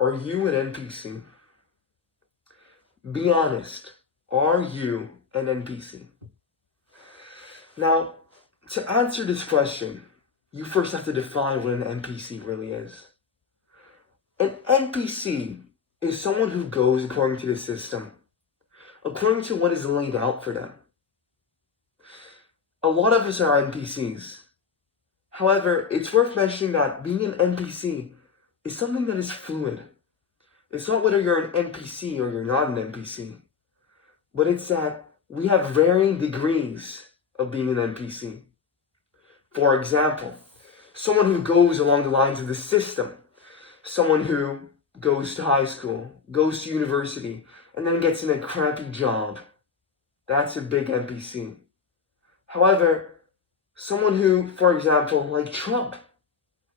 Are you an NPC? Be honest. Are you an NPC? Now, to answer this question, you first have to define what an NPC really is. An NPC is someone who goes according to the system, according to what is laid out for them. A lot of us are NPCs. However, it's worth mentioning that being an NPC is something that is fluid. It's not whether you're an NPC or you're not an NPC, but it's that we have varying degrees of being an NPC. For example, someone who goes along the lines of the system, someone who goes to high school, goes to university, and then gets in a crappy job. That's a big NPC. However, someone who, for example, like Trump,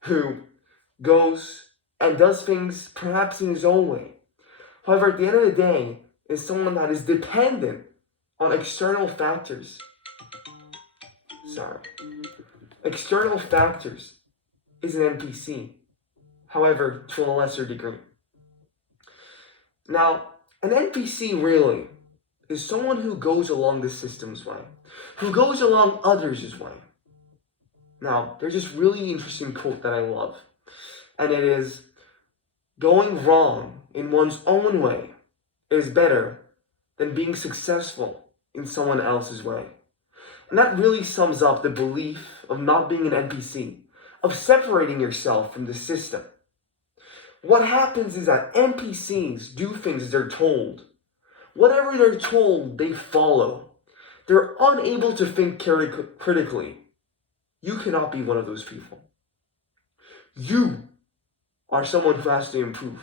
who goes and does things perhaps in his own way. However, at the end of the day, is someone that is dependent on external factors. External factors is an NPC. However, to a lesser degree. Now, an NPC really is someone who goes along the system's way, who goes along others' way. Now, there's this really interesting quote that I love, and it is, going wrong in one's own way is better than being successful in someone else's way. And that really sums up the belief of not being an NPC, of separating yourself from the system. What happens is that NPCs do things as they're told. Whatever they're told, they follow. They're unable to think critically. You cannot be one of those people. You are someone who has to improve.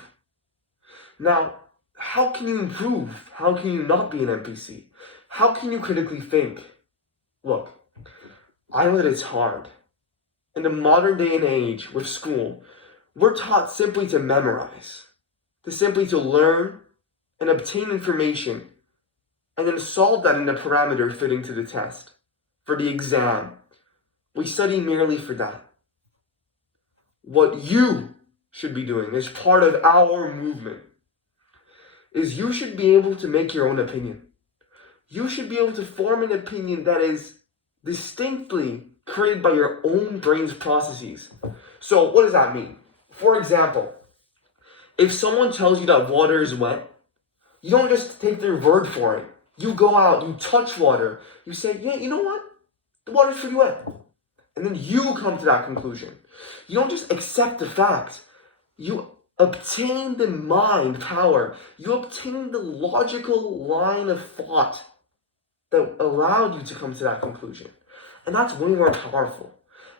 Now, how can you improve? How can you not be an NPC? How can you critically think? Look, I know that it's hard. In the modern day and age with school, we're taught simply to memorize, to learn and obtain information, and then solve that in a parameter fitting to the test, for the exam. We study merely for that. What you should be doing as part of our movement is you should be able to make your own opinion. You should be able to form an opinion that is distinctly created by your own brain's processes. So what does that mean? For example, if someone tells you that water is wet, you don't just take their word for it. You go out, you touch water, you say, yeah, you know what? The water's pretty wet. And then you come to that conclusion. You don't just accept the fact. You obtain the mind power. You obtain the logical line of thought that allowed you to come to that conclusion. And that's way more powerful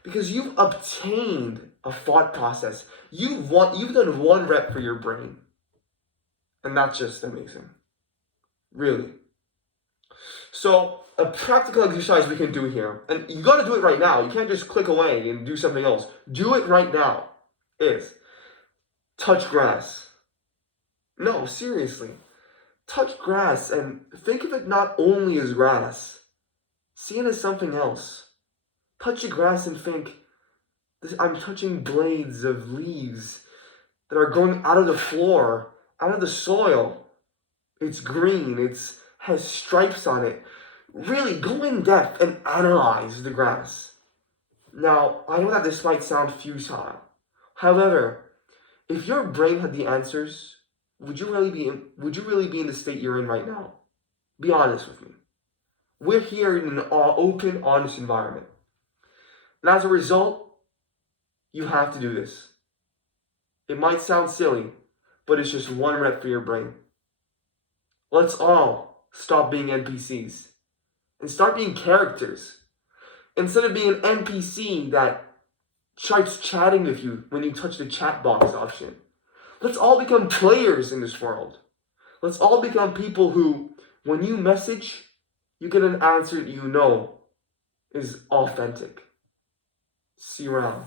because you've obtained a thought process. You've done one rep for your brain. And that's just amazing. Really. So a practical exercise we can do here, and you got to do it right now. You can't just click away and do something else. Do it right now. Is touch grass. No, seriously. Touch grass and think of it not only as grass. See it as something else. Touch the grass and think, I'm touching blades of leaves that are growing out of the floor, out of the soil. It's green, it has stripes on it. Really, go in depth and analyze the grass. Now, I know that this might sound futile. However, if your brain had the answers, would you really be in the state you're in right now? Be honest with me. We're here in an open, honest environment. And as a result, you have to do this. It might sound silly, but it's just one rep for your brain. Let's all stop being NPCs and start being characters. Instead of being an NPC that starts chatting with you when you touch the chat box option. Let's all become players in this world. Let's all become people who, when you message, you get an answer that you know is authentic. See you around.